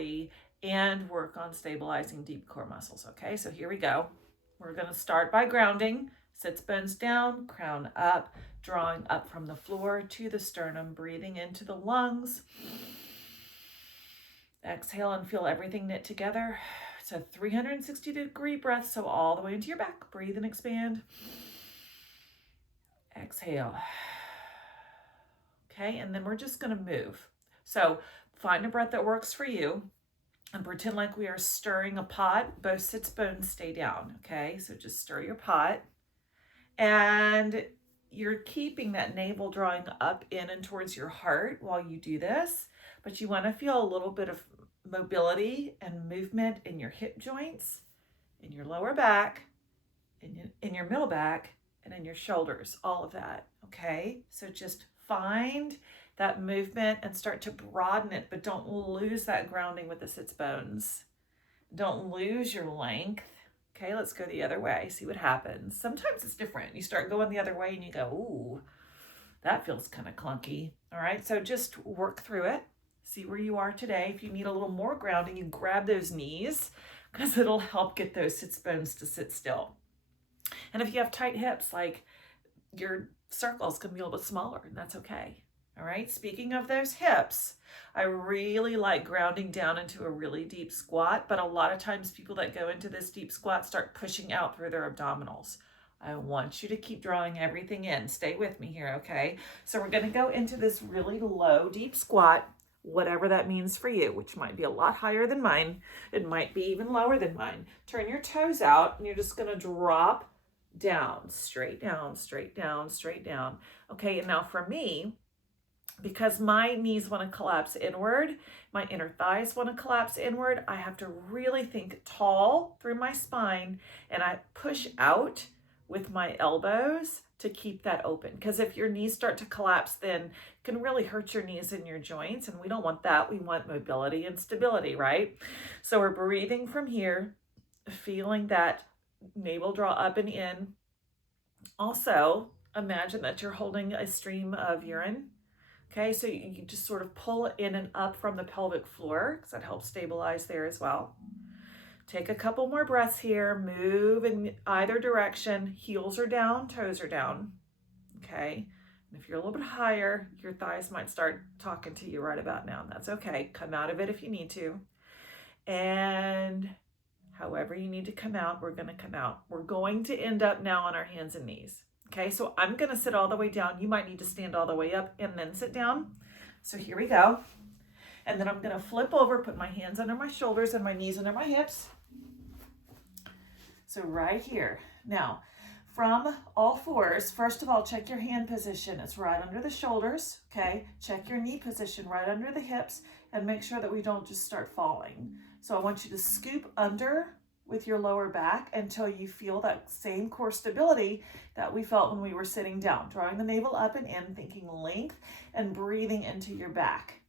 quickly and work on stabilizing deep core muscles. Okay, so here we go. We're going to start by grounding. Sits bones down, crown up, drawing up from the floor to the sternum, breathing into the lungs. Exhale and feel everything knit together. It's a 360-degree breath, so all the way into your back. Breathe and expand. Exhale. Okay, and then we're just going to move. So find a breath that works for you and pretend like we are stirring a pot. Both sits bones stay down. Okay, so just stir your pot. And you're keeping that navel drawing up in and towards your heart while you do this, but you want to feel a little bit of mobility and movement in your hip joints, in your lower back, in your middle back, and in your shoulders, all of that, okay? So just find that movement and start to broaden it, but don't lose that grounding with the sits bones. Don't lose your length. Okay, let's go the other way, see what happens. Sometimes it's different. You start going the other way and you go, ooh, that feels kind of clunky. All right, so just work through it. See where you are today. If you need a little more grounding, you grab those knees because it'll help get those sits bones to sit still. And if you have tight hips, like your circles can be a little bit smaller, and that's okay. All right, speaking of those hips, I really like grounding down into a really deep squat, but a lot of times people that go into this deep squat start pushing out through their abdominals. I want you to keep drawing everything in. Stay with me here, okay? So we're going to go into this really low, deep squat, whatever that means for you, which might be a lot higher than mine. It might be even lower than mine. Turn your toes out, and you're just going to drop down, straight down, straight down, straight down. Okay, and now for me, because my knees want to collapse inward, my inner thighs want to collapse inward, I have to really think tall through my spine, and I push out with my elbows to keep that open. Because if your knees start to collapse, then it can really hurt your knees and your joints, and we don't want that. We want mobility and stability, right? So we're breathing from here, feeling that navel draw up and in. Also, imagine that you're holding a stream of urine. Okay, so you just sort of pull in and up from the pelvic floor because that helps stabilize there as well. Take a couple more breaths here. Move in either direction. Heels are down, toes are down. Okay, and if you're a little bit higher, your thighs might start talking to you right about now. And that's okay. Come out of it if you need to. And however you need to come out, we're going to come out. We're going to end up now on our hands and knees. Okay, so I'm going to sit all the way down. You might need to stand all the way up and then sit down. So here we go. And then I'm going to flip over, put my hands under my shoulders and my knees under my hips. So right here. Now, from all fours, first of all, check your hand position. It's right under the shoulders, okay? Check your knee position right under the hips and make sure that we don't just start falling. So I want you to scoop under with your lower back until you feel that same core stability that we felt when we were sitting down, drawing the navel up and in, thinking length and breathing into your back.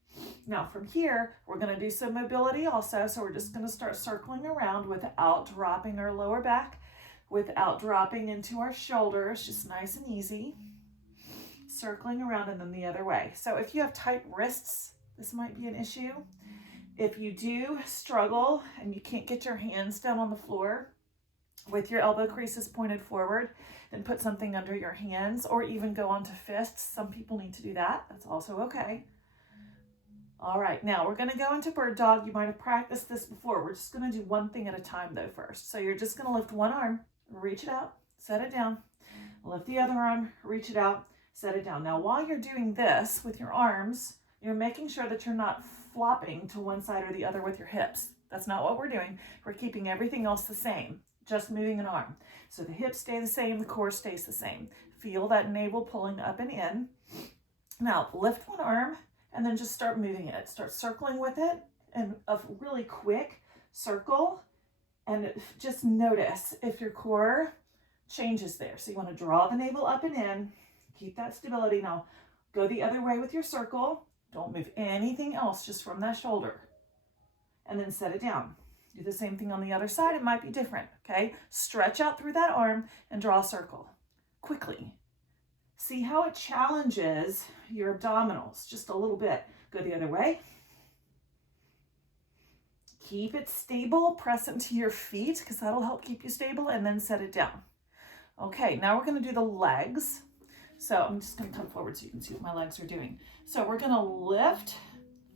Now from here, we're going to do some mobility also. So we're just going to start circling around without dropping our lower back, without dropping into our shoulders, just nice and easy. Circling around and then the other way. So if you have tight wrists, this might be an issue. If you do struggle and you can't get your hands down on the floor with your elbow creases pointed forward, then put something under your hands or even go onto fists. Some people need to do that. That's also okay. All right, now we're going to go into bird dog. You might have practiced this before. We're just going to do one thing at a time though first. So you're just going to lift one arm, reach it out, set it down. Lift the other arm, reach it out, set it down. Now while you're doing this with your arms, you're making sure that you're not flopping to one side or the other with your hips. That's not what we're doing. We're keeping everything else the same, just moving an arm. So the hips stay the same, the core stays the same. Feel that navel pulling up and in. Now lift one arm and then just start moving it. Start circling with it and a really quick circle, and just notice if your core changes there. So you want to draw the navel up and in, keep that stability. Now go the other way with your circle. Don't move anything else, just from that shoulder. And then set it down. Do the same thing on the other side. It might be different, okay? Stretch out through that arm and draw a circle quickly. See how it challenges your abdominals just a little bit. Go the other way. keep it stable, press into your feet because that'll help keep you stable, and then set it down. Okay, now we're going to do the legs. So I'm just going to come forward so you can see what my legs are doing. So we're going to lift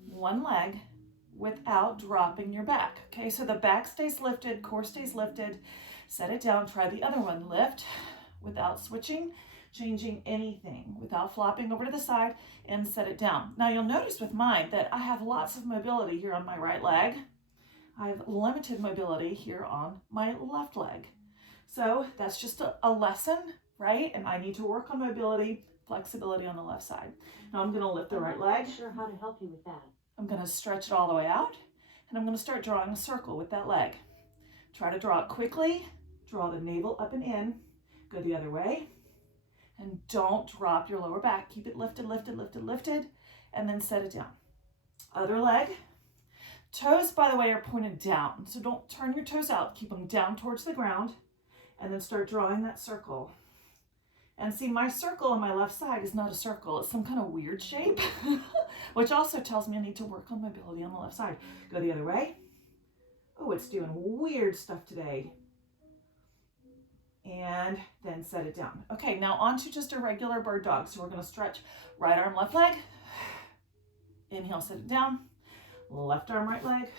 one leg without dropping your back. Okay, so the back stays lifted, core stays lifted. Set it down, try the other one. Lift without switching, changing anything, without flopping over to the side, and set it down. Now you'll notice with mine that I have lots of mobility here on my right leg. I have limited mobility here on my left leg. So that's just a lesson, right? And I need to work on mobility, flexibility on the left side. Now I'm gonna lift the right leg. I'm not sure how to help you with that. I'm gonna stretch it all the way out, and I'm gonna start drawing a circle with that leg. Try to draw it quickly, draw the navel up and in, go the other way, and don't drop your lower back. Keep it lifted, lifted, lifted, lifted, and then set it down. Other leg. Toes, by the way, are pointed down, so don't turn your toes out. Keep them down towards the ground, and then start drawing that circle. And see, my circle on my left side is not a circle. It's some kind of weird shape, which also tells me I need to work on mobility on the left side. Go the other way. Oh, it's doing weird stuff today. And then set it down. Okay, now on to just a regular bird dog. So we're going to stretch right arm, left leg. Inhale, set it down. Left arm, right leg.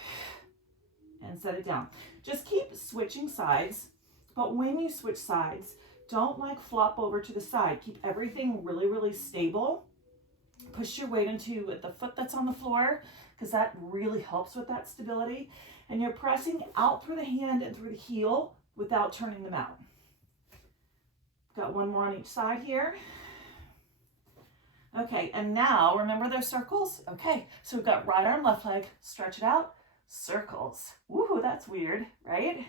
And set it down. Just keep switching sides. But when you switch sides, don't like flop over to the side. Keep everything really, really stable. Push your weight into the foot that's on the floor because that really helps with that stability. And you're pressing out through the hand and through the heel without turning them out. Got one more on each side here. Okay, and now remember those circles? Okay, so we've got right arm, left leg, stretch it out, circles. Woohoo, that's weird, right?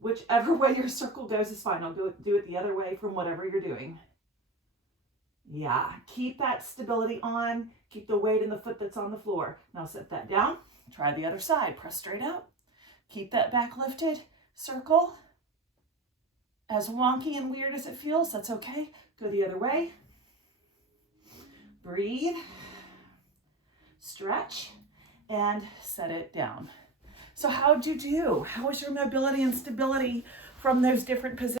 Whichever way your circle goes is fine. I'll do it the other way from whatever you're doing. Yeah, keep that stability on. Keep the weight in the foot that's on the floor. Now set that down. Try the other side. Press straight out. Keep that back lifted. Circle. As wonky and weird as it feels, that's okay. Go the other way. Breathe. Stretch. And set it down. So how'd you do? How was your mobility and stability from those different positions?